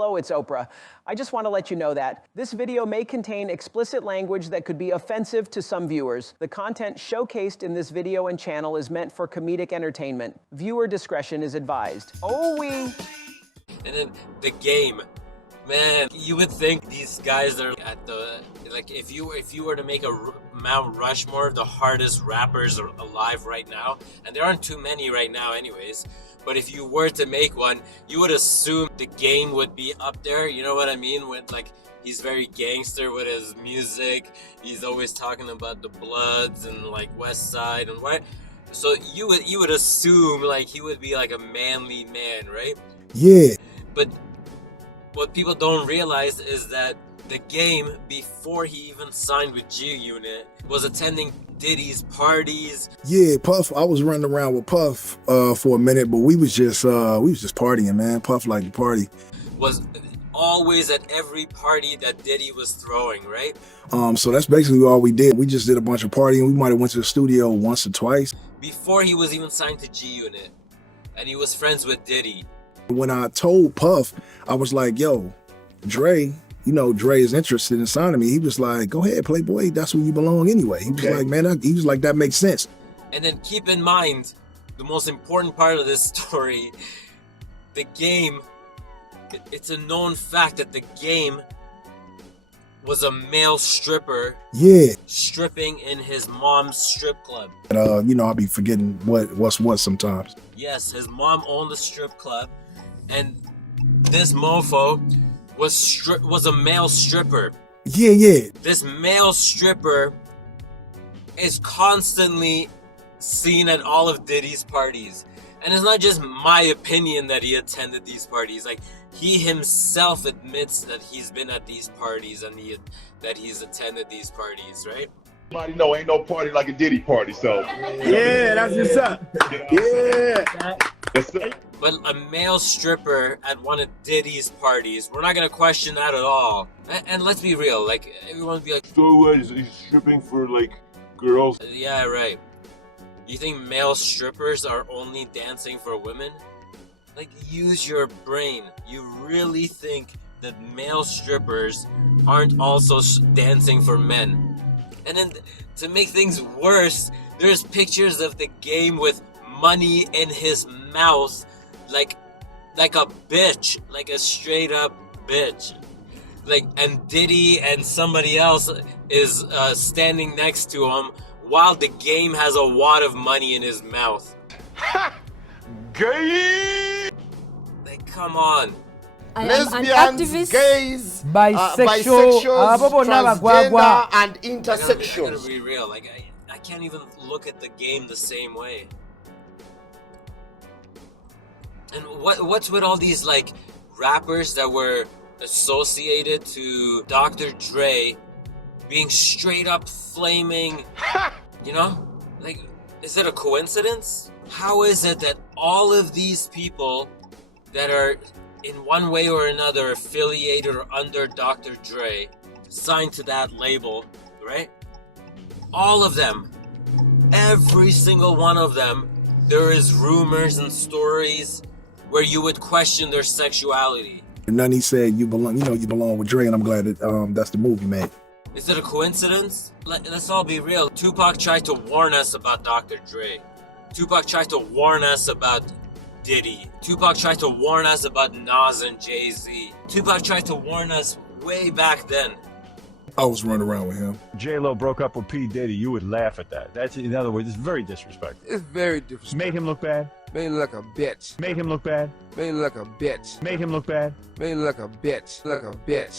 Hello, it's Oprah. I just want to let you know that this video may contain explicit language that could be offensive to some viewers. The content showcased in this video and channel is meant for comedic entertainment. Viewer discretion is advised. And then the game. Man, you would think these guys are at the, like, if you were to make a Mount Rushmore of the hardest rappers alive right now, and there aren't too many right now anyways, but if you were to make one, you would assume the Game would be up there, you know what I mean? With, like, he's very gangster with his music, he's always talking about the Bloods and, like, West Side and what, so you would assume, like, he would be like a manly man, right? Yeah. But what people don't realize is that the Game, before he even signed with G Unit, was attending Diddy's parties. Yeah, Puff. I was running around with Puff for a minute, but we was just partying, man. Puff liked to party. Was always at every party that Diddy was throwing, right? So that's basically all we did. We just did a bunch of partying. We might have went to the studio once or twice. Before he was even signed to G Unit, and he was friends with Diddy. When I told Puff, I was like, yo, Dre, you know, Dre is interested in signing me. He was like, go ahead, Playboy, that's where you belong anyway. He was like, man, he was like, that makes sense. And then keep in mind, the most important part of this story, the Game, it's a known fact that the Game was a male stripper. Yeah. Stripping in his mom's strip club. You know, I'll be forgetting what's what sometimes. Yes, his mom owned the strip club, and this mofo was a male stripper. Yeah. This male stripper is constantly seen at all of Diddy's parties. And it's not just my opinion that he attended these parties. Like, he himself admits that he's been at these parties and that he's attended these parties, right? Everybody know ain't no party like a Diddy party, so. Yeah, that's what's up. Yeah. But a male stripper at one of Diddy's parties, we're not gonna question that at all. And let's be real, like, everyone would be like, So what, he's stripping for, like, girls? yeah, right. You think male strippers are only dancing for women? Like, use your brain. You really think that male strippers aren't also dancing for men? And then, to make things worse, there's pictures of the Game with money in his mouth, like a bitch, like a straight up bitch. Like, and Diddy and somebody else is standing next to him while the Game has a wad of money in his mouth. Ha! Gay! Like, come on. Lesbians, gays, bisexual, transgender, and I intersexuals. gotta be real, like, I can't even look at the Game the same way. And what's with all these, like, rappers that were associated to Dr. Dre being straight up flaming, you know? Like, is it a coincidence? How is it that all of these people that are in one way or another affiliated or under Dr. Dre, signed to that label, right? All of them, every single one of them, there is rumors and stories where you would question their sexuality. And then he said, you belong with Dre, and I'm glad that that's the movie, man. Is it a coincidence? Let's all be real. Tupac tried to warn us about Dr. Dre. Tupac tried to warn us about Diddy. Tupac tried to warn us about Nas and Jay-Z. Tupac tried to warn us way back then. I was running around with him. J-Lo broke up with P. Diddy, you would laugh at that. That's, in other words, it's very disrespectful. It's very disrespectful. Made him look bad. Made him look like a bitch. Made him look bad. Made him look like a bitch. Made him look bad. Made him look like a bitch. Like a bitch.